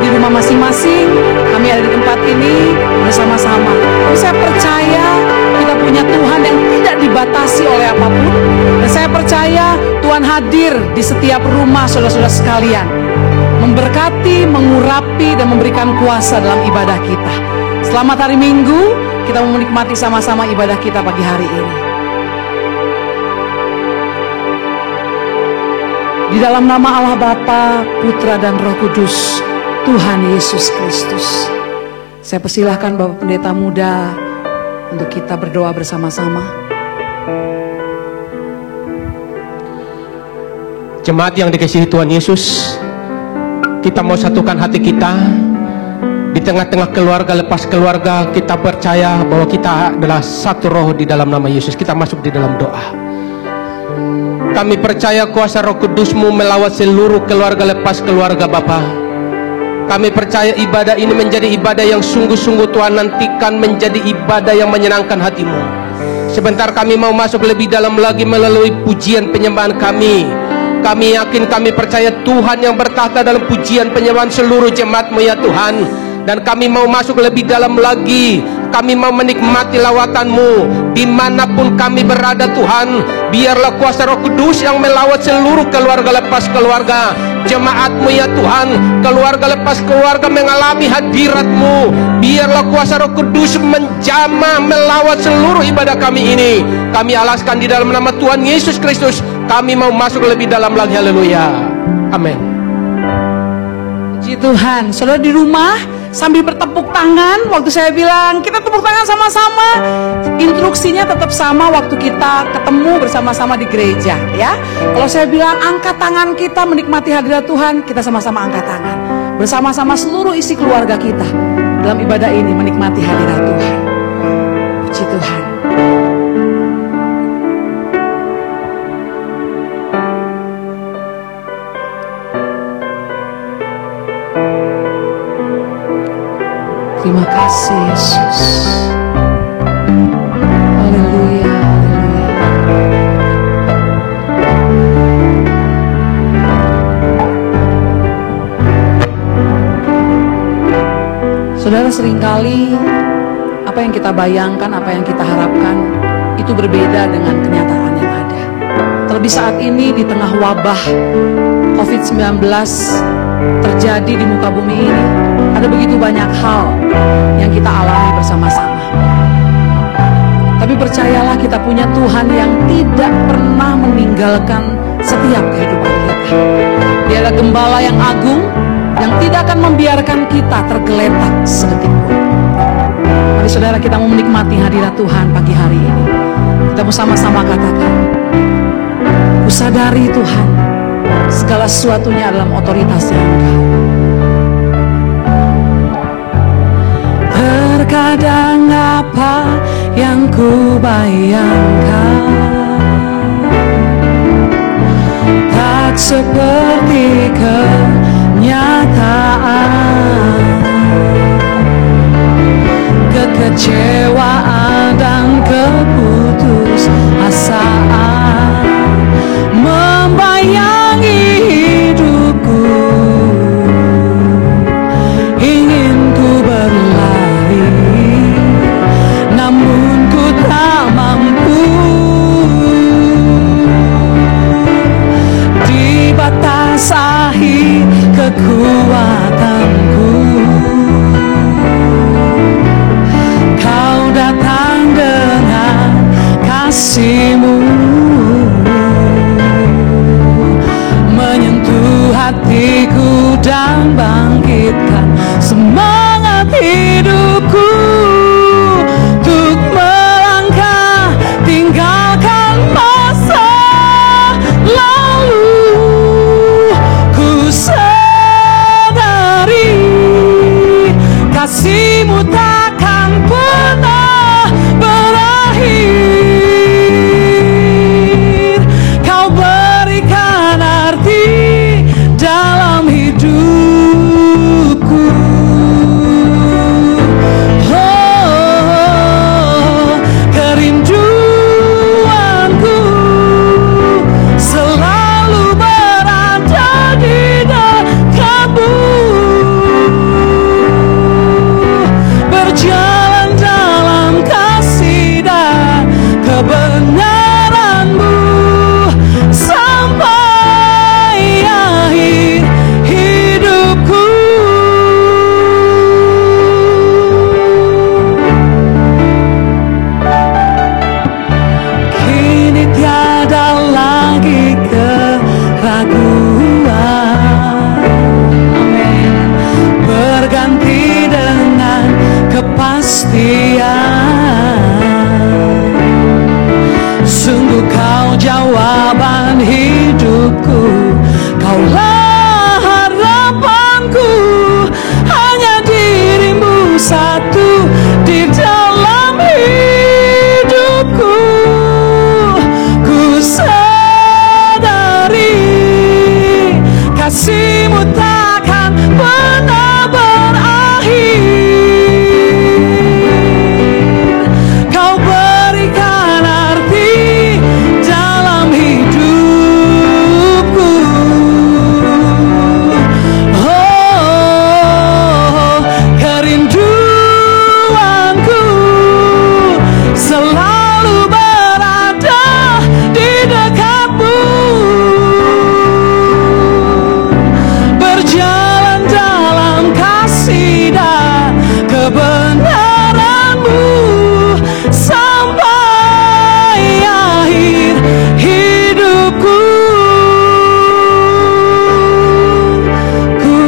di rumah masing-masing, kami ada di tempat ini bersama-sama. Dan saya percaya kita punya Tuhan yang tidak dibatasi oleh apapun. Dan saya percaya Tuhan hadir di setiap rumah saudara-saudara sekalian, memberkati, mengurapi, dan memberikan kuasa dalam ibadah kita. Selamat hari Minggu, kita mau menikmati sama-sama ibadah kita pagi hari ini. Di dalam nama Allah Bapa, Putra, dan Roh Kudus, Tuhan Yesus Kristus, saya persilahkan Bapak Pendeta Muda untuk kita berdoa bersama-sama. Jemaat yang dikasihi Tuhan Yesus, kita mau satukan hati kita. Di tengah-tengah keluarga, lepas keluarga, kita percaya bahwa kita adalah satu roh di dalam nama Yesus. Kita masuk di dalam doa. Kami percaya kuasa Roh Kudus-Mu melawat seluruh keluarga, lepas keluarga Bapa. Kami percaya ibadah ini menjadi ibadah yang sungguh-sungguh Tuhan nantikan, menjadi ibadah yang menyenangkan hati-Mu. Sebentar kami mau masuk lebih dalam lagi melalui pujian penyembahan kami. Kami yakin, kami percaya Tuhan yang bertahta dalam pujian penyembahan seluruh jemaat-Mu ya Tuhan. Dan kami mau masuk lebih dalam lagi. Kami mau menikmati lawatan-Mu dimanapun kami berada Tuhan. Biarlah kuasa Roh Kudus yang melawat seluruh keluarga lepas keluarga jemaat-Mu ya Tuhan. Keluarga lepas keluarga mengalami hadirat-Mu. Biarlah kuasa Roh Kudus menjamah melawat seluruh ibadah kami ini. Kami alaskan di dalam nama Tuhan Yesus Kristus. Kami mau masuk lebih dalam lagi. Haleluya. Amin. Puji Tuhan. Saudara di rumah sambil bertepuk tangan, waktu saya bilang kita tepuk tangan sama-sama, instruksinya tetap sama waktu kita ketemu bersama-sama di gereja ya. Kalau saya bilang angkat tangan kita menikmati hadirat Tuhan, kita sama-sama angkat tangan bersama-sama seluruh isi keluarga kita dalam ibadah ini menikmati hadirat Tuhan. Puji Tuhan. Terima kasih Yesus. Haleluya, haleluya. Saudara, seringkali apa yang kita bayangkan, apa yang kita harapkan itu berbeda dengan kenyataan yang ada. Terlebih saat ini di tengah wabah COVID-19 terjadi di muka bumi ini, ada begitu banyak hal yang kita alami bersama-sama. Tapi percayalah, kita punya Tuhan yang tidak pernah meninggalkan setiap kehidupan kita. Dia adalah Gembala yang agung, yang tidak akan membiarkan kita tergeletak sedetik pun. Mari saudara, kita mau menikmati hadirat Tuhan pagi hari ini. Kita mau sama-sama katakan, ku sadari Tuhan, segala sesuatunya dalam otoritasnya Engkau. Terkadang apa yang ku bayangkan tak seperti kenyataan. Kekecewaan dan keputusasaan membayangi hidupku. Ingin ku berlari, namun ku tak mampu. Di batas akhir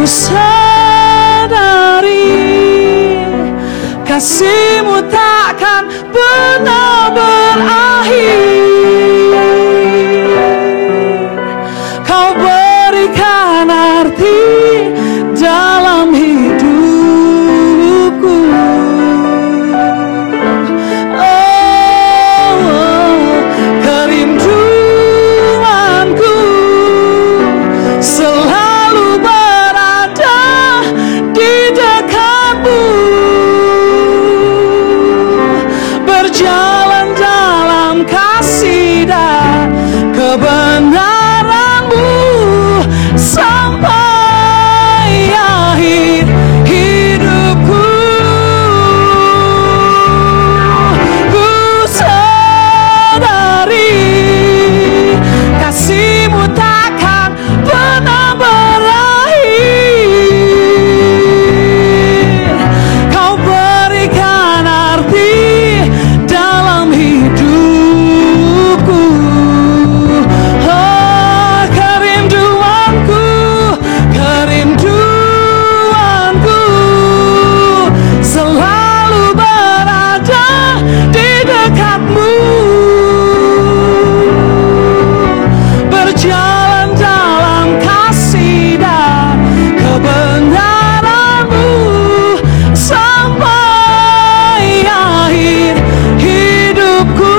sadari kasih-Mu takkan pernah berakhir. Kau berikan arti dalam hidupku. Oh, kerinduanku selalu berada di dekat-Mu, berjalan dalam kasih dan kebenaran-Mu sampai akhir hidupku. Ku sadari kasih-Mu takkan pernah berakhir. Kau berikan arti dalam hidupku. Oh, kerinduanku, kerinduanku selalu berada di dekat-Mu, berjalan dalam kasih dan kebenaran-Mu sampai akhir hidupku,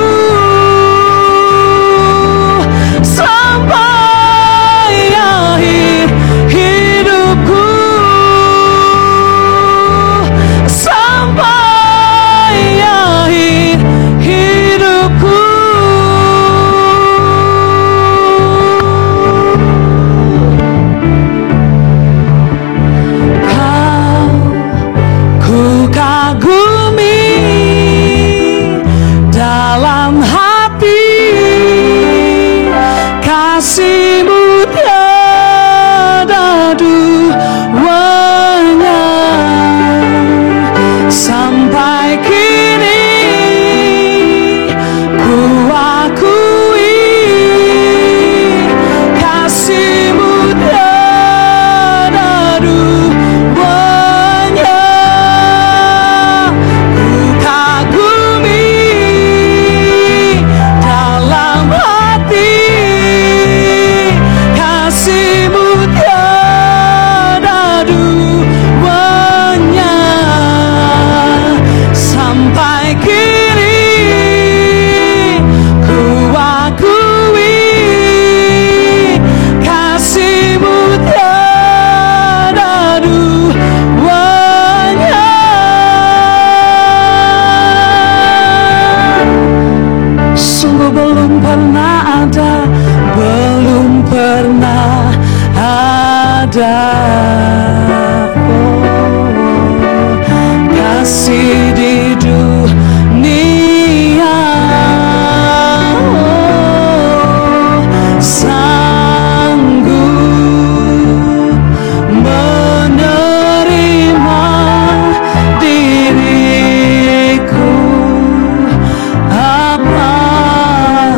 sampai akhir hidupku, sampai akhir hidupku. Kau ku kagumi dalam hati, kasih-Mu tiada duanya. Sampai kini ku akui kasih-Mu tiada duanya. Ku kagumi dalam hati, kasih-Mu tiada duanya. Sampai kini ku akui kasih-Mu tiada duanya. Sungguh belum pernah ada, belum pernah ada kasih di dunia sanggup menerima diriku apa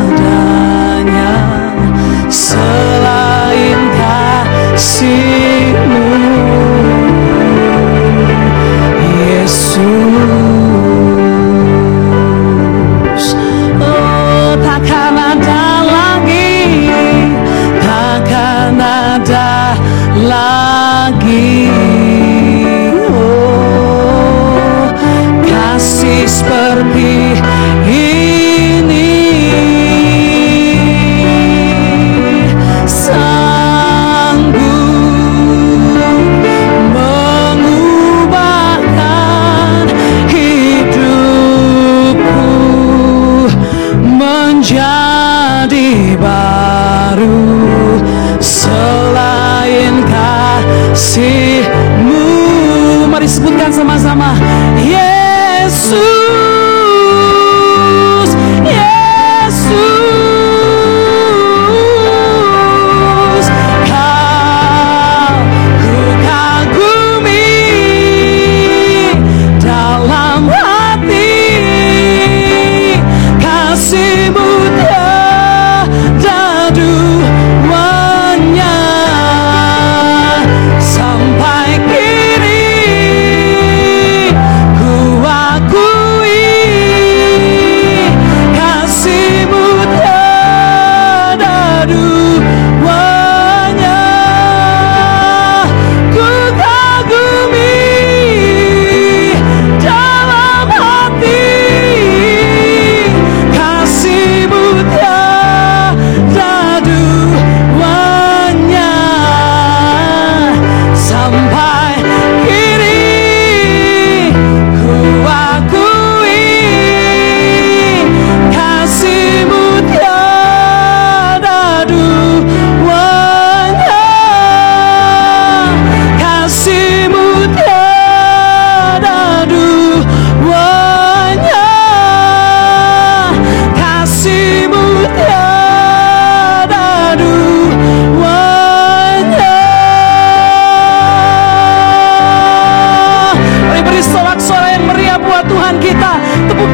adanya selain kasih-Mu, Yesus. Oh, takkan ada lagi, takkan ada lagi, oh, kasih seperti ini. Sanggup mengubahkan hidupku menjadi baru selain kasih-Mu. Mari sebutkan sama-sama, Yesus, Yesus. Kau ku kagumi dalam hati, kasih-Mu tiada duanya. Sampai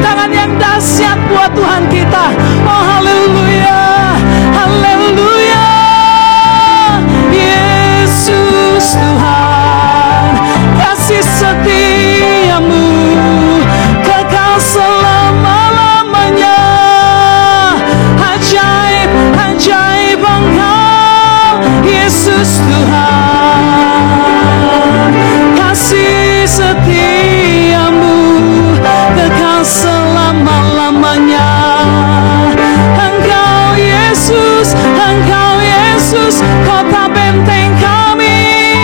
tangan yang dahsyat buat Tuhan kita. Oh haleluya, haleluya. Yesus Tuhan, kasih setiamu kekal selama-lamanya. Ajaib, ajaib Engkau, Yesus Tuhan, kasih setiamu kekal selama-lamanya. Engkau Yesus, kota benteng kami,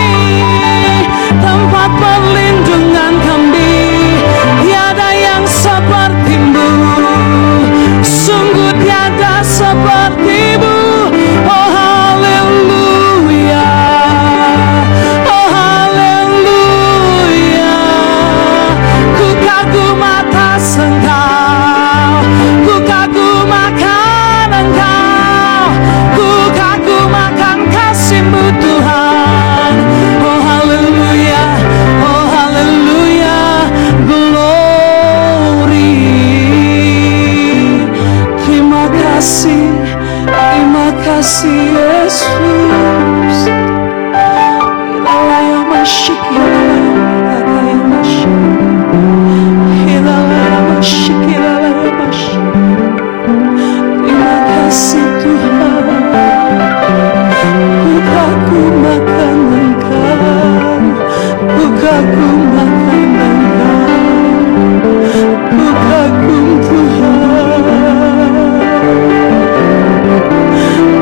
tempat perlindungan kami, tiada yang seperti-Mu, sungguh tiada seperti-Mu. Oh haleluya, oh haleluya. Ku kagum atas Engkau, ku kagum akan Engkau, ku kagum akan kasih-Mu Tuhan. Oh haleluya, oh haleluya, glory. Terima kasih Yesus. Hilalaya masyik, hilalaya masyik, hilalaya masyik, hilalaya masyik. Terima kasih Tuhan. Ku kagum akan Engkau, ku kagum akan Engkau, ku kagum Tuhan.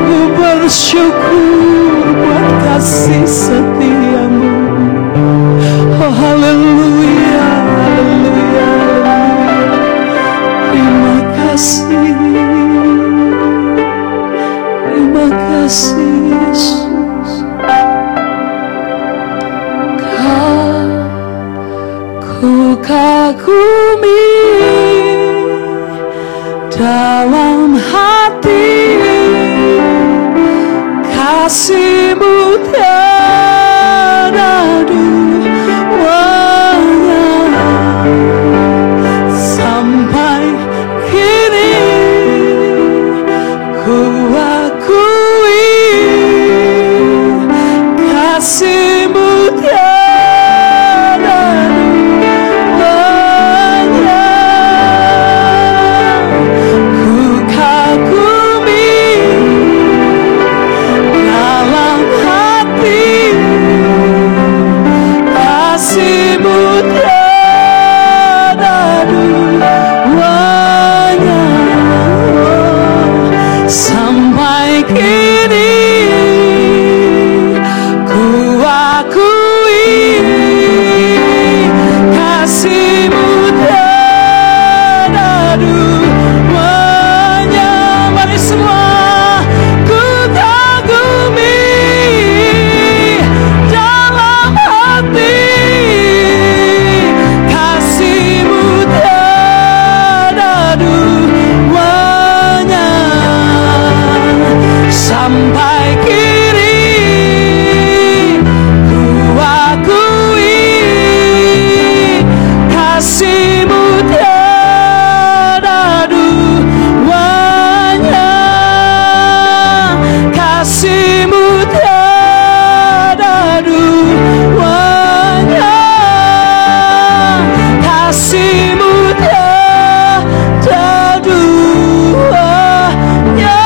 Ku bersyukur buat kasih setiamu. Oh haleluya, haleluya, terima kasih, terima kasih Yesus. Ku kagumi dalam hati, kasih-Mu tiada duanya. Sampai kini ku akui kasih-Mu tiada duanya. Ku kagumi dalam hati, kasih-Mu tiada duanya. Sampai kini ku akui kasih-Mu tiada duanya. Mari semua, ku kagumi dalam hati, kasih-Mu tiada duanya. Sampai kini ku akui kasih-Mu tiada duanya. Kasih-Mu tiada duanya. Kasih-Mu tiada duanya.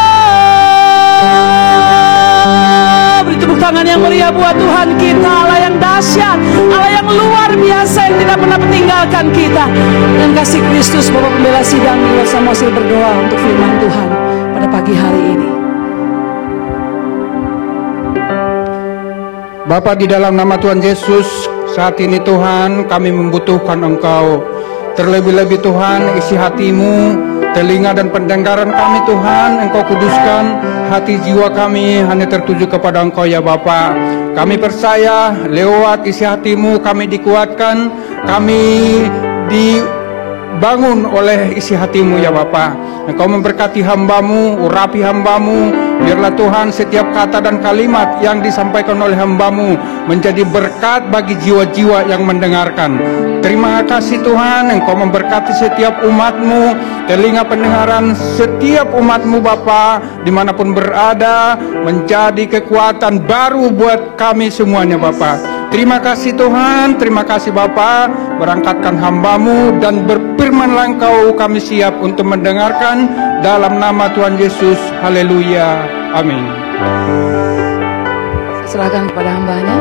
Beri tepuk tangan yang meriah buat Tuhan kita, Allah yang dahsyat, Allah yang luar biasa, yang tidak pernah meninggalkan kita. Dan kasih Kristus, Bapa Pembela Sidang, bersama Mosil berdoa untuk firman Tuhan pada pagi hari ini. Bapa, di dalam nama Tuhan Yesus, saat ini Tuhan kami membutuhkan Engkau. Terlebih-lebih Tuhan, isi hati-Mu, telinga dan pendengaran kami Tuhan, Engkau kuduskan. Hati jiwa kami hanya tertuju kepada Engkau ya Bapa. Kami percaya lewat isi hati-Mu kami dikuatkan, kami dibangun oleh isi hatimu ya Bapa. Engkau memberkati hambamu, urapi hambamu. Biarlah Tuhan setiap kata dan kalimat yang disampaikan oleh hambamu menjadi berkat bagi jiwa-jiwa yang mendengarkan. Terima kasih Tuhan, Engkau memberkati setiap umatmu, telinga pendengaran setiap umatmu Bapa, dimanapun berada, menjadi kekuatan baru buat kami semuanya Bapa. Terima kasih Tuhan, terima kasih Bapa. Berangkatkan hambamu dan berfirmanlah Engkau, kami siap untuk mendengarkan dalam nama Tuhan Yesus. Haleluya, amin. Serahkan kepada hambanya.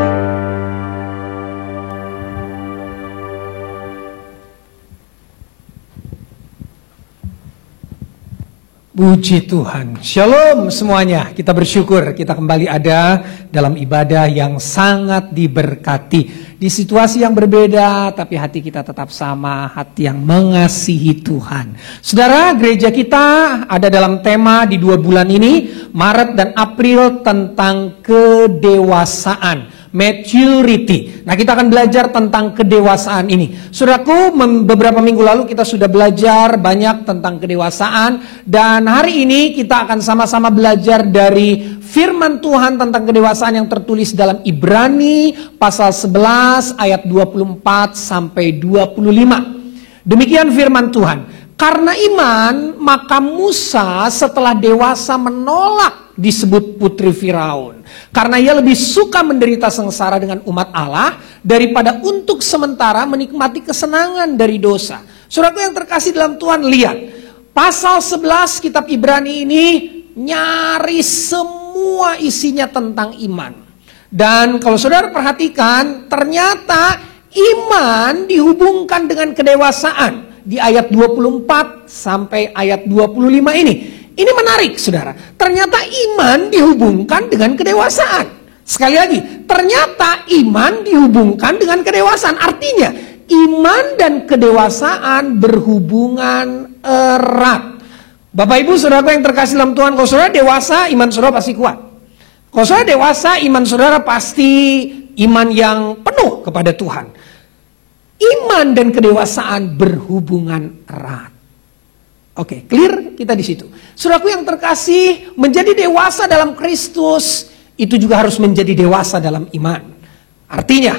Puji Tuhan. Shalom semuanya. Kita bersyukur kita kembali ada dalam ibadah yang sangat diberkati. Di situasi yang berbeda tapi hati kita tetap sama, hati yang mengasihi Tuhan. Saudara, gereja kita ada dalam tema di 2 bulan ini, Maret dan April, tentang kedewasaan. Maturity. Nah, kita akan belajar tentang kedewasaan ini. Saudaraku, beberapa minggu lalu kita sudah belajar banyak tentang kedewasaan. Dan hari ini kita akan sama-sama belajar dari firman Tuhan tentang kedewasaan yang tertulis dalam Ibrani pasal 11 ayat 24 sampai 25. Demikian firman Tuhan. Karena iman, maka Musa setelah dewasa menolak disebut putri Firaun. Karena ia lebih suka menderita sengsara dengan umat Allah daripada untuk sementara menikmati kesenangan dari dosa. Saudaraku yang terkasih dalam Tuhan, lihat. Pasal 11 kitab Ibrani ini nyaris semua isinya tentang iman. Dan kalau saudara perhatikan, ternyata iman dihubungkan dengan kedewasaan. Di ayat 24 sampai ayat 25 ini. Ini menarik saudara. Ternyata iman dihubungkan dengan kedewasaan. Sekali lagi, ternyata iman dihubungkan dengan kedewasaan. Artinya, iman dan kedewasaan berhubungan erat. Bapak ibu saudara yang terkasih dalam Tuhan, kalau saudara dewasa, iman saudara pasti kuat. Kalau saudara dewasa, iman saudara pasti iman yang penuh kepada Tuhan. Iman dan kedewasaan berhubungan erat. Oke, clear kita di situ. Saudaraku yang terkasih, menjadi dewasa dalam Kristus itu juga harus menjadi dewasa dalam iman. Artinya,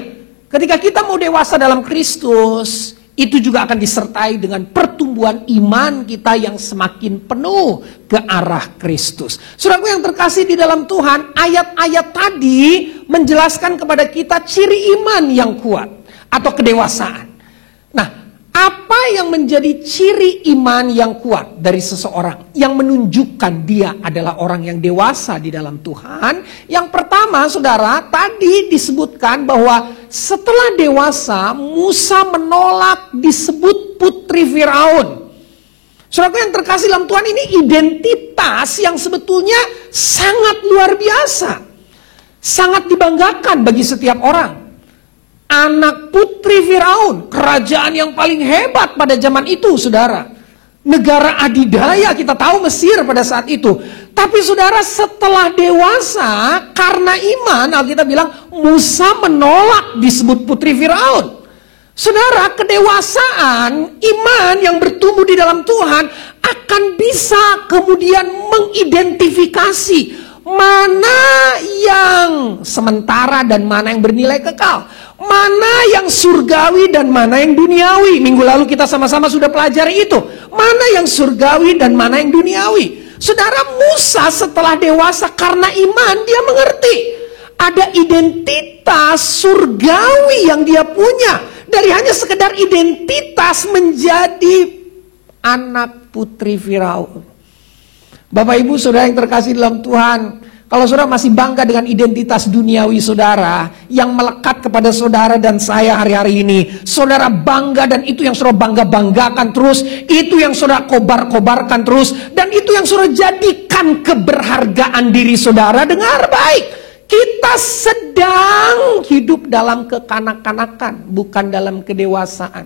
ketika kita mau dewasa dalam Kristus, itu juga akan disertai dengan pertumbuhan iman kita yang semakin penuh ke arah Kristus. Saudaraku yang terkasih di dalam Tuhan, ayat-ayat tadi menjelaskan kepada kita ciri iman yang kuat atau kedewasaan. Nah, apa yang menjadi ciri iman yang kuat dari seseorang yang menunjukkan dia adalah orang yang dewasa di dalam Tuhan? Yang pertama, saudara, tadi disebutkan bahwa setelah dewasa Musa menolak disebut putri Firaun. Saudara yang terkasih dalam Tuhan, ini identitas yang sebetulnya sangat luar biasa, sangat dibanggakan bagi setiap orang. Anak putri Firaun, kerajaan yang paling hebat pada zaman itu, saudara. Negara adidaya, kita tahu Mesir pada saat itu. Tapi saudara, setelah dewasa, karena iman, Alkitab bilang, Musa menolak disebut putri Firaun. Saudara, kedewasaan, iman yang bertumbuh di dalam Tuhan, akan bisa kemudian mengidentifikasi mana yang sementara dan mana yang bernilai kekal. Mana yang surgawi dan mana yang duniawi. Minggu lalu kita sama-sama sudah pelajari itu. Mana yang surgawi dan mana yang duniawi. Saudara, Musa setelah dewasa karena iman dia mengerti. Ada identitas surgawi yang dia punya. Dari hanya sekedar identitas menjadi anak putri Firaun. Bapak ibu saudara yang terkasih dalam Tuhan, kalau saudara masih bangga dengan identitas duniawi saudara yang melekat kepada saudara dan saya hari-hari ini, saudara bangga dan itu yang saudara bangga-banggakan terus, itu yang saudara kobar-kobarkan terus, dan itu yang saudara jadikan keberhargaan diri saudara. Dengar baik, kita sedang hidup dalam kekanak-kanakan, bukan dalam kedewasaan.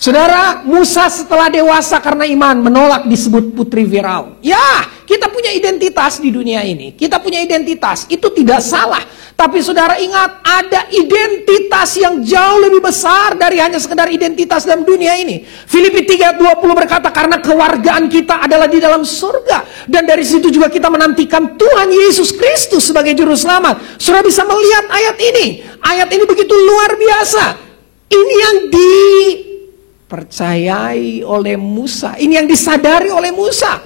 Saudara, Musa setelah dewasa karena iman menolak disebut putri Firaun. Ya, kita punya identitas di dunia ini. Kita punya identitas, itu tidak salah. Tapi saudara ingat, ada identitas yang jauh lebih besar dari hanya sekedar identitas dalam dunia ini. Filipi 3:20 berkata, karena kewargaan kita adalah di dalam surga. Dan dari situ juga kita menantikan Tuhan Yesus Kristus sebagai juru selamat. Saudara bisa melihat ayat ini. Ayat ini begitu luar biasa. Ini yang dipercayai oleh Musa. Ini yang disadari oleh Musa.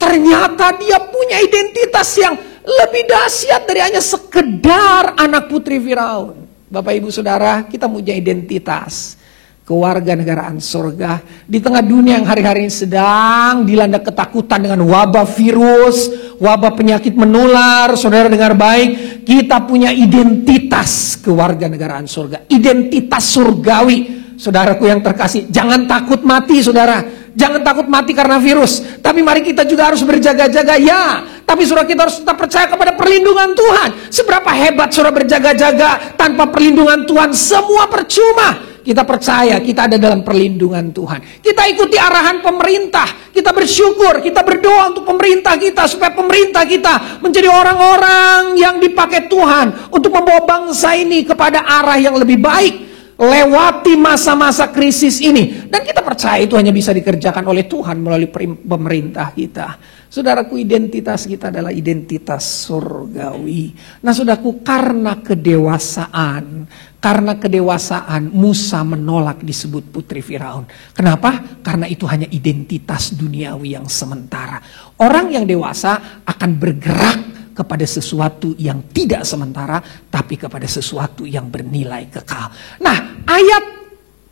Ternyata dia punya identitas yang lebih dahsyat dari hanya sekedar anak putri Firaun. Bapak ibu saudara, kita punya identitas kewarganegaraan surga. Di tengah dunia yang hari-hari ini sedang dilanda ketakutan dengan wabah virus, wabah penyakit menular. Saudara dengar baik, kita punya identitas kewarganegaraan surga. Identitas surgawi. Saudaraku yang terkasih, jangan takut mati saudara. Jangan takut mati karena virus. Tapi mari kita juga harus berjaga-jaga. Ya, tapi saudara kita harus tetap percaya kepada perlindungan Tuhan. Seberapa hebat saudara berjaga-jaga tanpa perlindungan Tuhan, semua percuma. Kita percaya kita ada dalam perlindungan Tuhan. Kita ikuti arahan pemerintah. Kita bersyukur, kita berdoa untuk pemerintah kita. Supaya pemerintah kita menjadi orang-orang yang dipakai Tuhan untuk membawa bangsa ini kepada arah yang lebih baik. Lewati masa-masa krisis ini. Dan kita percaya itu hanya bisa dikerjakan oleh Tuhan melalui pemerintah kita. Saudaraku, identitas kita adalah identitas surgawi. Nah saudaraku, karena kedewasaan Musa menolak disebut putri Firaun. Kenapa? Karena itu hanya identitas duniawi yang sementara. Orang yang dewasa akan bergerak kepada sesuatu yang tidak sementara, tapi kepada sesuatu yang bernilai kekal. Nah, ayat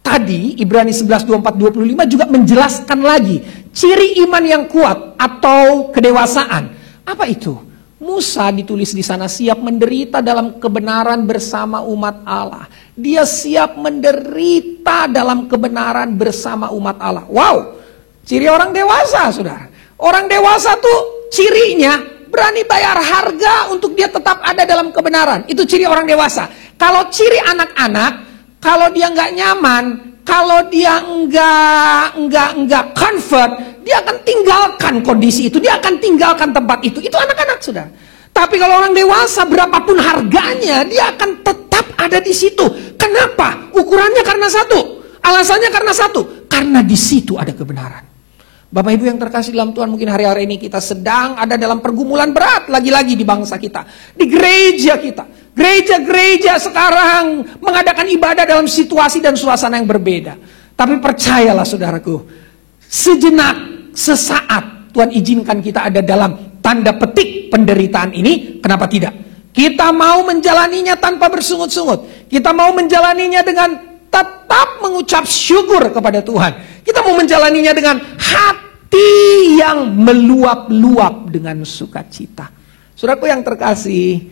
tadi, Ibrani 11:24-25 juga menjelaskan lagi ciri iman yang kuat atau kedewasaan. Apa itu? Musa ditulis di sana siap menderita dalam kebenaran bersama umat Allah. Dia siap menderita dalam kebenaran bersama umat Allah. Wow, ciri orang dewasa, saudara. Orang dewasa tuh cirinya berani bayar harga untuk dia tetap ada dalam kebenaran. Itu ciri orang dewasa. Kalau ciri anak-anak, kalau dia nggak nyaman, kalau dia nggak convert, dia akan tinggalkan kondisi itu, dia akan tinggalkan tempat itu. Itu anak-anak sudah. Tapi kalau orang dewasa, berapapun harganya, dia akan tetap ada di situ. Kenapa? Ukurannya karena satu, alasannya karena satu, karena di situ ada kebenaran. Bapak ibu yang terkasih dalam Tuhan, mungkin hari-hari ini kita sedang ada dalam pergumulan berat lagi-lagi di bangsa kita. Di gereja kita. Gereja-gereja sekarang mengadakan ibadah dalam situasi dan suasana yang berbeda. Tapi percayalah saudaraku, sejenak, sesaat Tuhan izinkan kita ada dalam tanda petik penderitaan ini. Kenapa tidak? Kita mau menjalaninya tanpa bersungut-sungut. Kita mau menjalaninya dengan tetap mengucap syukur kepada Tuhan. Kita mau menjalaninya dengan hati yang meluap-luap dengan sukacita. Saudaraku yang terkasih,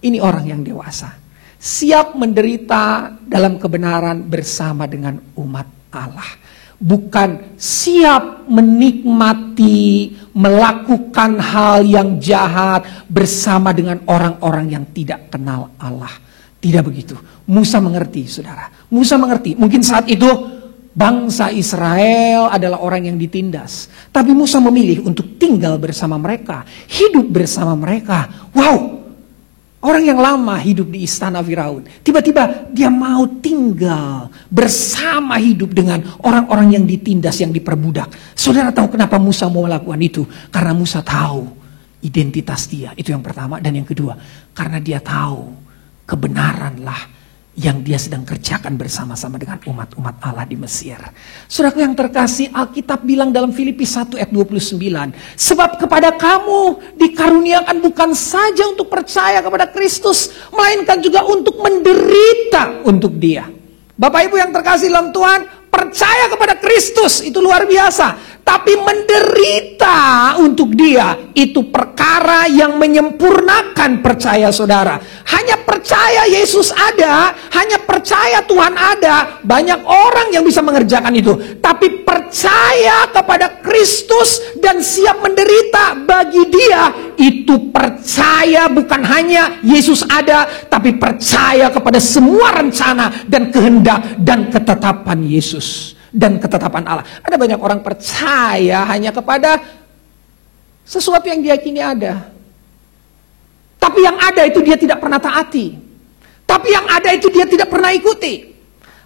ini orang yang dewasa. Siap menderita dalam kebenaran bersama dengan umat Allah. Bukan siap menikmati, melakukan hal yang jahat bersama dengan orang-orang yang tidak kenal Allah. Tidak begitu. Musa mengerti, saudara. Musa mengerti. Mungkin saat itu bangsa Israel adalah orang yang ditindas. Tapi Musa memilih untuk tinggal bersama mereka. Hidup bersama mereka. Wow. Orang yang lama hidup di istana Firaun. Tiba-tiba dia mau tinggal bersama hidup dengan orang-orang yang ditindas, yang diperbudak. Saudara tahu kenapa Musa mau melakukan itu? Karena Musa tahu identitas dia. Itu yang pertama. Dan yang kedua, karena dia tahu kebenaranlah yang dia sedang kerjakan bersama-sama dengan umat-umat Allah di Mesir. Saudaraku yang terkasih, Alkitab bilang dalam Filipi 1 ayat 29, sebab kepada kamu dikaruniakan bukan saja untuk percaya kepada Kristus, melainkan juga untuk menderita untuk Dia. Bapak Ibu yang terkasih dalam Tuhan, percaya kepada Kristus itu luar biasa. Tapi menderita untuk Dia itu perkara yang menyempurnakan percaya saudara. Hanya percaya Yesus ada, hanya percaya Tuhan ada, banyak orang yang bisa mengerjakan itu. Tapi percaya kepada Kristus dan siap menderita bagi Dia, itu percaya bukan hanya Yesus ada, tapi percaya kepada semua rencana dan kehendak dan ketetapan Yesus. dan ketetapan Allah. Ada banyak orang percaya hanya kepada sesuatu yang diyakini ada. Tapi yang ada itu dia tidak pernah taati. Tapi yang ada itu dia tidak pernah ikuti.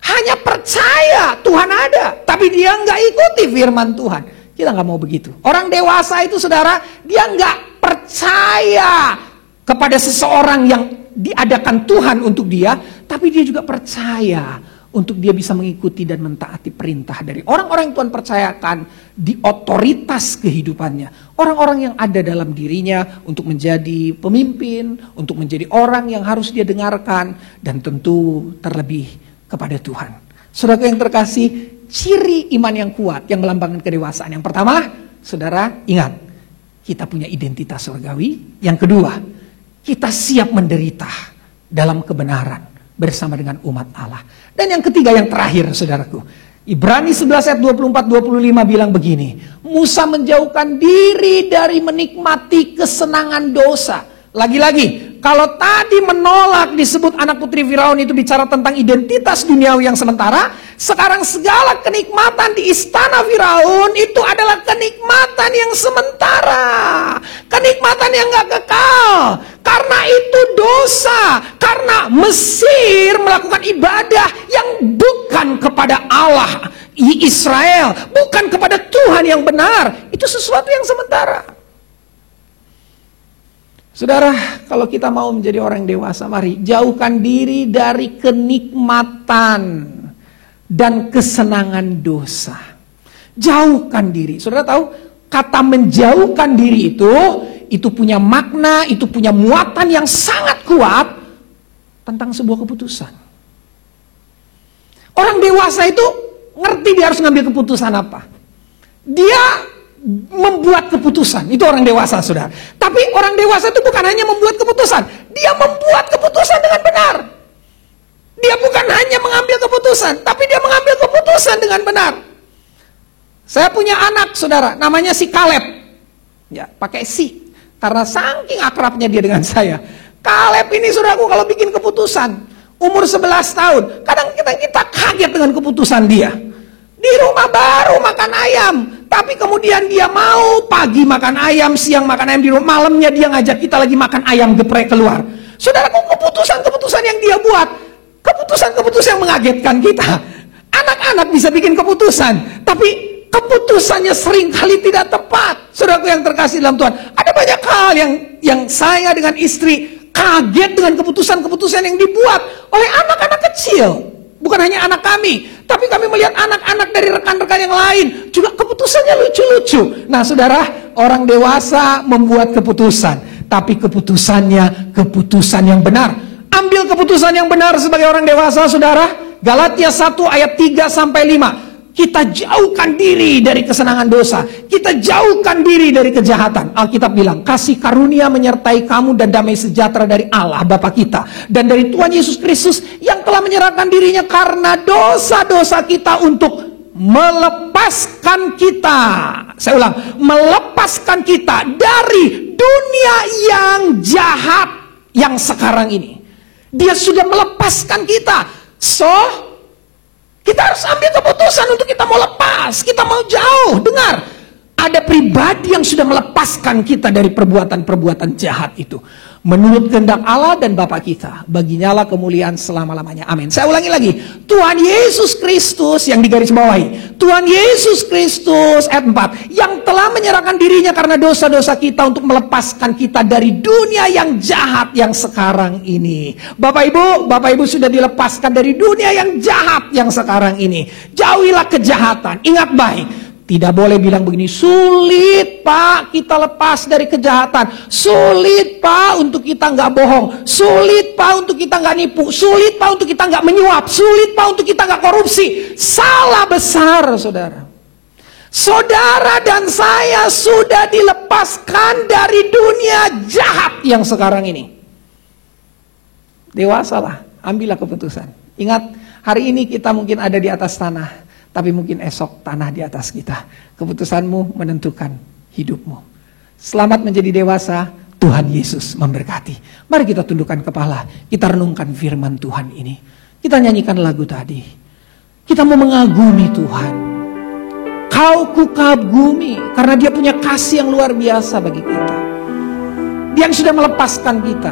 Hanya percaya Tuhan ada, tapi dia nggak ikuti firman Tuhan. Kita nggak mau begitu. Orang dewasa itu saudara, dia nggak percaya kepada seseorang yang diadakan Tuhan untuk dia, tapi dia juga percaya untuk dia bisa mengikuti dan mentaati perintah dari orang-orang yang Tuhan percayakan di otoritas kehidupannya. Orang-orang yang ada dalam dirinya untuk menjadi pemimpin, untuk menjadi orang yang harus dia dengarkan, dan tentu terlebih kepada Tuhan. Saudara yang terkasih, ciri iman yang kuat yang melambangkan kedewasaan. Yang pertama, saudara ingat, kita punya identitas surgawi. Yang kedua, kita siap menderita dalam kebenaran bersama dengan umat Allah. Dan yang ketiga, yang terakhir saudaraku, Ibrani 11 ayat 24-25 bilang begini, Musa menjauhkan diri dari menikmati kesenangan dosa. Lagi-lagi, kalau tadi menolak disebut anak putri Firaun itu bicara tentang identitas duniawi yang sementara, sekarang segala kenikmatan di istana Firaun itu adalah kenikmatan yang sementara. Kenikmatan yang gak kekal. Karena itu dosa. Karena Mesir melakukan ibadah yang bukan kepada Allah Israel, bukan kepada Tuhan yang benar. Itu sesuatu yang sementara. Saudara, kalau kita mau menjadi orang dewasa, mari jauhkan diri dari kenikmatan dan kesenangan dosa. Jauhkan diri. Saudara tahu, kata menjauhkan diri itu punya makna, itu punya muatan yang sangat kuat tentang sebuah keputusan. Orang dewasa itu ngerti dia harus ngambil keputusan apa. Dia membuat keputusan, itu orang dewasa saudara. Tapi orang dewasa itu bukan hanya membuat keputusan, dia membuat keputusan dengan benar. Dia bukan hanya mengambil keputusan, tapi dia mengambil keputusan dengan benar. Saya punya anak saudara, namanya si Kaleb. Ya, pakai si, karena saking akrabnya dia dengan saya. Kaleb ini saudaraku kalau bikin keputusan, umur 11 tahun, kadang kita kaget dengan keputusan dia. Di rumah baru makan ayam, tapi kemudian dia mau pagi makan ayam, siang makan ayam di rumah, malamnya dia ngajak kita lagi makan ayam geprek keluar. Saudaraku, keputusan-keputusan yang dia buat, keputusan-keputusan yang mengagetkan kita. Anak-anak bisa bikin keputusan, tapi keputusannya seringkali tidak tepat. Saudaraku yang terkasih dalam Tuhan, ada banyak hal yang saya dengan istri kaget dengan keputusan-keputusan yang dibuat oleh anak-anak kecil. Bukan hanya anak kami, tapi kami melihat anak-anak dari rekan-rekan yang lain juga keputusannya lucu-lucu. Nah saudara, orang dewasa membuat keputusan, tapi keputusannya keputusan yang benar. Ambil keputusan yang benar sebagai orang dewasa saudara. Galatia 1 ayat 3-5. Kita jauhkan diri dari kesenangan dosa. Kita jauhkan diri dari kejahatan. Alkitab bilang, kasih karunia menyertai kamu dan damai sejahtera dari Allah Bapa kita dan dari Tuhan Yesus Kristus yang telah menyerahkan dirinya karena dosa-dosa kita untuk melepaskan kita. Saya ulang, melepaskan kita dari dunia yang jahat yang sekarang ini. Dia sudah melepaskan kita. Kita harus ambil keputusan untuk kita mau lepas, kita mau jauh. Dengar, ada pribadi yang sudah melepaskan kita dari perbuatan-perbuatan jahat itu. Menurut kehendak Allah dan Bapa kita, baginya lah kemuliaan selama-lamanya. Amin. Saya ulangi lagi, Tuhan Yesus Kristus yang digarisbawahi, Tuhan Yesus Kristus ayat 4, yang telah menyerahkan dirinya karena dosa-dosa kita untuk melepaskan kita dari dunia yang jahat yang sekarang ini. Bapak Ibu sudah dilepaskan dari dunia yang jahat yang sekarang ini. Jauhilah kejahatan. Ingat baik, tidak boleh bilang begini, sulit Pak kita lepas dari kejahatan, sulit Pak untuk kita nggak bohong, sulit Pak untuk kita nggak nipu, sulit Pak untuk kita nggak menyuap, sulit Pak untuk kita nggak korupsi. Salah besar saudara. Saudara dan saya sudah dilepaskan dari dunia jahat yang sekarang ini. Dewasalah, ambillah keputusan. Ingat, hari ini kita mungkin ada di atas tanah, tapi mungkin esok tanah di atas kita. Keputusanmu menentukan hidupmu. Selamat menjadi dewasa. Tuhan Yesus memberkati. Mari kita tundukkan kepala. Kita renungkan firman Tuhan ini. Kita nyanyikan lagu tadi. Kita mau mengagumi Tuhan. Kau kukagumi karena Dia punya kasih yang luar biasa bagi kita. Dia yang sudah melepaskan kita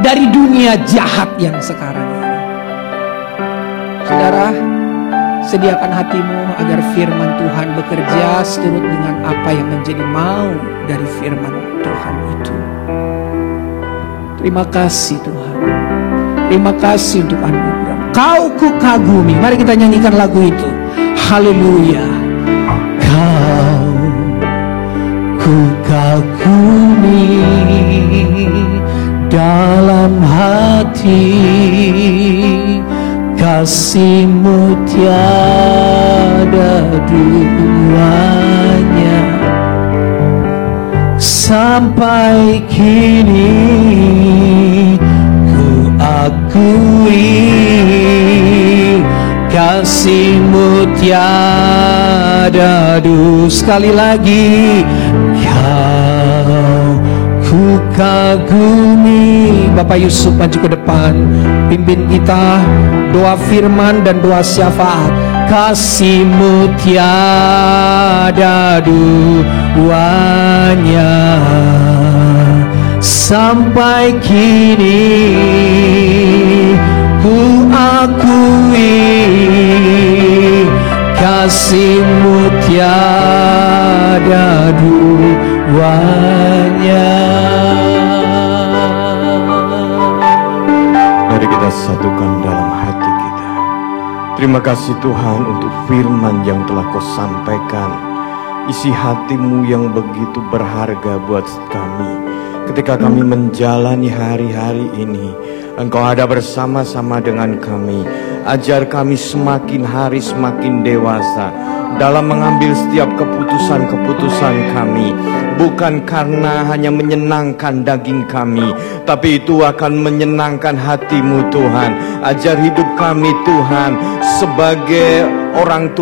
dari dunia jahat yang sekarang ini. Saudara, sediakan hatimu agar firman Tuhan bekerja seturut dengan apa yang menjadi mau dari firman Tuhan itu. Terima kasih Tuhan. Terima kasih untuk anugerah. Kau kukagumi. Mari kita nyanyikan lagu itu. Haleluya. Kau kukagumi dalam hati, kasih-Mu tiada duanya. Sampai kini ku akui kasih-Mu tiada duanya. Sekali lagi, Kau ku kagumi. Bapak Yusuf maju ke depan, pimpin kita doa firman dan doa syafaat. Kasih-Mu tiada duanya. Sampai kini ku akui kasih-Mu tiada duanya. Mari kita satukan dalam hati kita. Terima kasih Tuhan untuk firman yang telah Kau sampaikan. Isi hati-Mu yang begitu berharga buat kami. Ketika kami menjalani hari-hari ini, Engkau ada bersama-sama dengan kami. Ajar kami semakin hari semakin dewasa dalam mengambil setiap keputusan-keputusan kami. Bukan karena hanya menyenangkan daging kami, tapi itu akan menyenangkan hati-Mu Tuhan. Ajar hidup kami Tuhan sebagai orang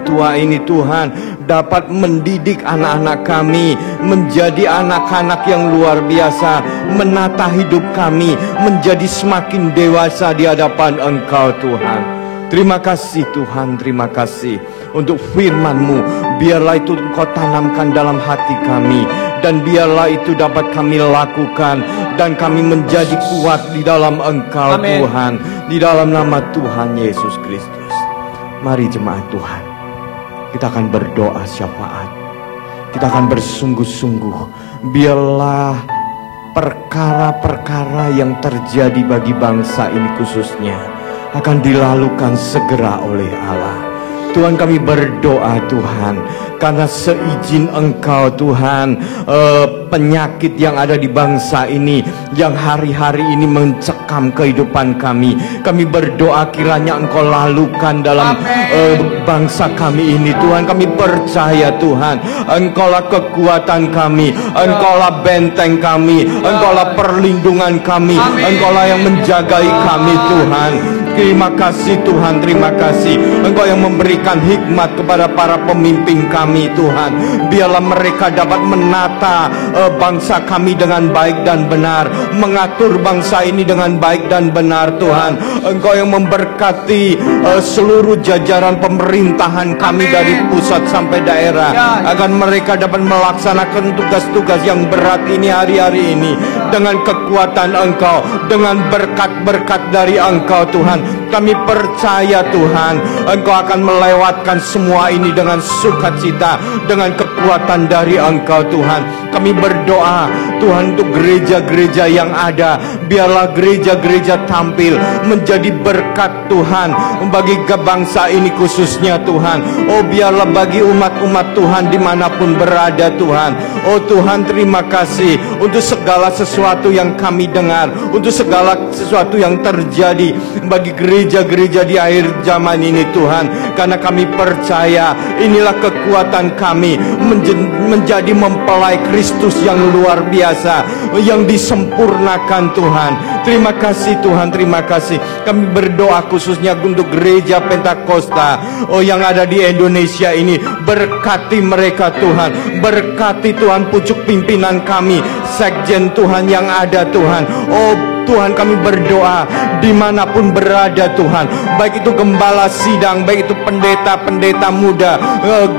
tua ini Tuhan, dapat mendidik anak-anak kami menjadi anak-anak yang luar biasa, menata hidup kami menjadi semakin dewasa di hadapan Engkau Tuhan. Terima kasih Tuhan, terima kasih untuk firman-Mu. Biarlah itu Engkau tanamkan dalam hati kami, dan biarlah itu dapat kami lakukan, dan kami menjadi kuat di dalam Engkau. Amen. Tuhan, di dalam nama Tuhan Yesus Kristus. Mari jemaat Tuhan, kita akan berdoa syafaat. Kita akan bersungguh-sungguh. Biarlah perkara-perkara yang terjadi bagi bangsa ini khususnya akan dilalukan segera oleh Allah. Tuhan, kami berdoa Tuhan, karena seizin Engkau Tuhan, penyakit yang ada di bangsa ini, yang hari-hari ini mencekam kehidupan kami berdoa kiranya Engkau lalukan dalam bangsa kami ini Tuhan. Kami percaya Tuhan, Engkaulah kekuatan kami, Engkaulah benteng kami, Engkaulah perlindungan kami, Engkaulah yang menjagai kami Tuhan. Terima kasih Tuhan, terima kasih. Engkau yang memberikan hikmat kepada para pemimpin kami Tuhan. Biarlah mereka dapat menata bangsa kami dengan baik dan benar, mengatur bangsa ini dengan baik dan benar Tuhan. Engkau yang memberkati seluruh jajaran pemerintahan kami dari pusat sampai daerah, agar mereka dapat melaksanakan tugas-tugas yang berat ini hari-hari ini dengan kekuatan Engkau, dengan berkat-berkat dari Engkau Tuhan. Kami percaya Tuhan, Engkau akan melewatkan semua ini dengan sukacita, dengan kekuatan dari Engkau Tuhan. Kami berdoa Tuhan untuk gereja-gereja yang ada, biarlah gereja-gereja tampil menjadi berkat Tuhan bagi bangsa ini khususnya Tuhan. Oh, biarlah bagi umat-umat Tuhan dimanapun berada Tuhan. Oh Tuhan, terima kasih untuk segala sesuatu yang kami dengar, untuk segala sesuatu yang terjadi bagi gereja-gereja di akhir zaman ini Tuhan. Karena kami percaya inilah kekuatan kami menjadi mempelai Kristus yang luar biasa, yang disempurnakan Tuhan. Terima kasih Tuhan, terima kasih. Kami berdoa khususnya untuk gereja Pentakosta yang ada di Indonesia ini. Berkati mereka Tuhan, berkati Tuhan pucuk pimpinan kami, sekjen Tuhan yang ada Tuhan. Oh, Tuhan, kami berdoa dimanapun berada Tuhan, baik itu gembala sidang, baik itu pendeta-pendeta muda,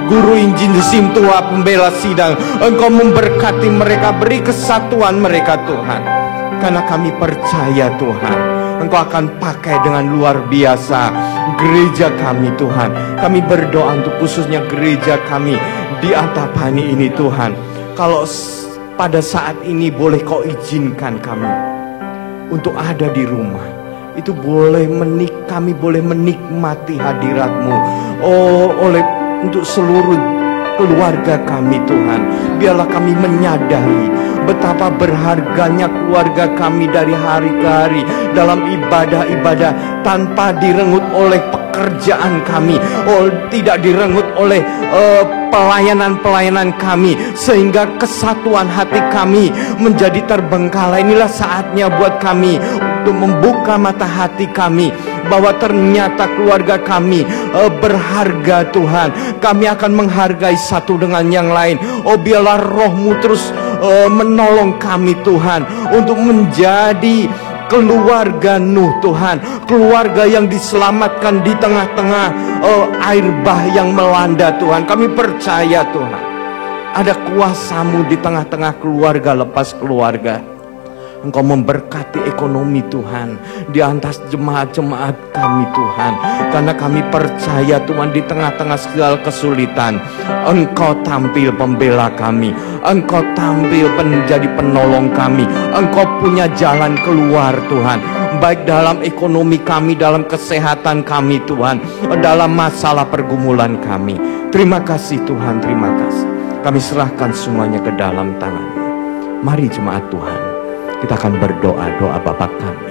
guru injil sim tua, pembela sidang, Engkau memberkati mereka, beri kesatuan mereka Tuhan. Karena kami percaya Tuhan, Engkau akan pakai dengan luar biasa gereja kami Tuhan. Kami berdoa untuk khususnya gereja kami di Antapani ini Tuhan. Kalau pada saat ini boleh Kau izinkan kami untuk ada di rumah, itu kami boleh menikmati hadirat-Mu. Untuk seluruh keluarga kami Tuhan, biarlah kami menyadari betapa berharganya keluarga kami dari hari ke hari dalam ibadah-ibadah, tanpa direnggut oleh pekerjaan kami, tidak direnggut oleh pelayanan-pelayanan kami, sehingga kesatuan hati kami menjadi terbengkalai. Inilah saatnya buat kami untuk membuka mata hati kami bahwa ternyata keluarga kami berharga Tuhan. Kami akan menghargai satu dengan yang lain. Biarlah Roh-Mu terus menolong kami Tuhan untuk menjadi keluarga Nuh Tuhan, keluarga yang diselamatkan di tengah-tengah air bah yang melanda Tuhan. Kami percaya Tuhan, ada kuasa-Mu di tengah-tengah keluarga lepas keluarga. Engkau memberkati ekonomi Tuhan di atas jemaat-jemaat kami Tuhan. Karena kami percaya Tuhan, di tengah-tengah segala kesulitan Engkau tampil pembela kami, Engkau tampil menjadi penolong kami. Engkau punya jalan keluar Tuhan, baik dalam ekonomi kami, dalam kesehatan kami Tuhan, dalam masalah pergumulan kami. Terima kasih Tuhan, terima kasih. Kami serahkan semuanya ke dalam tangan-Mu. Mari jemaat Tuhan, kita akan berdoa doa Bapa kami.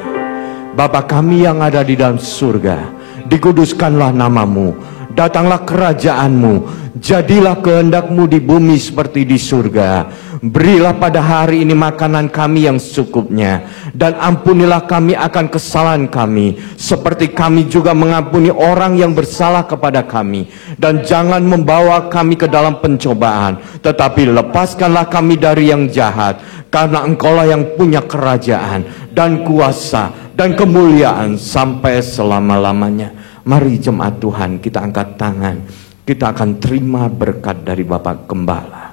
Bapa kami yang ada di dalam surga, dikuduskanlah nama-Mu, datanglah kerajaan-Mu, jadilah kehendak-Mu di bumi seperti di surga. Berilah pada hari ini makanan kami yang secukupnya, dan ampunilah kami akan kesalahan kami, seperti kami juga mengampuni orang yang bersalah kepada kami. Dan jangan membawa kami ke dalam pencobaan, tetapi lepaskanlah kami dari yang jahat. Karena Engkaulah yang punya kerajaan dan kuasa dan kemuliaan sampai selama-lamanya. Mari jemaat Tuhan, kita angkat tangan, kita akan terima berkat dari Bapak Gembala.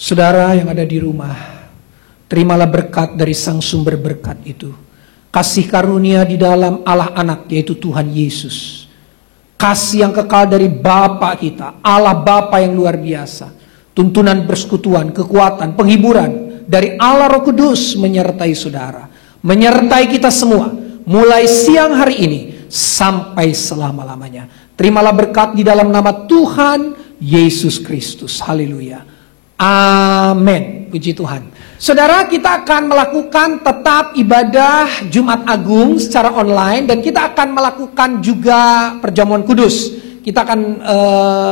Saudara yang ada di rumah, terimalah berkat dari sang sumber berkat itu. Kasih karunia di dalam Allah Anak, yaitu Tuhan Yesus. Kasih yang kekal dari Bapa kita, Allah Bapa yang luar biasa. Tuntunan persekutuan, kekuatan, penghiburan dari Allah Roh Kudus menyertai saudara, menyertai kita semua, mulai siang hari ini sampai selama-lamanya. Terimalah berkat di dalam nama Tuhan Yesus Kristus. Haleluya. Amin. Puji Tuhan. Saudara, kita akan melakukan tetap ibadah Jumat Agung secara online, dan kita akan melakukan juga perjamuan kudus. Kita akan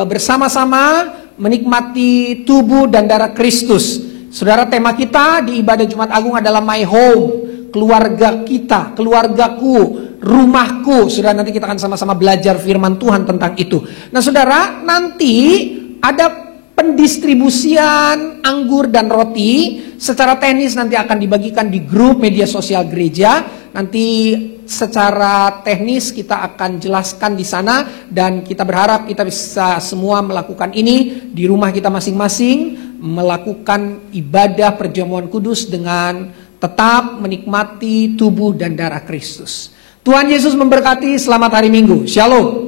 bersama-sama menikmati tubuh dan darah Kristus. Saudara, tema kita di ibadah Jumat Agung adalah My Home, keluarga kita, keluargaku, rumahku. Saudara, nanti kita akan sama-sama belajar firman Tuhan tentang itu. Nah saudara, nanti ada pendistribusian anggur dan roti. Secara teknis nanti akan dibagikan di grup media sosial gereja. Nanti secara teknis kita akan jelaskan di sana, dan kita berharap kita bisa semua melakukan ini di rumah kita masing-masing, melakukan ibadah perjamuan kudus dengan tetap menikmati tubuh dan darah Kristus. Tuhan Yesus memberkati. Selamat hari Minggu. Shalom.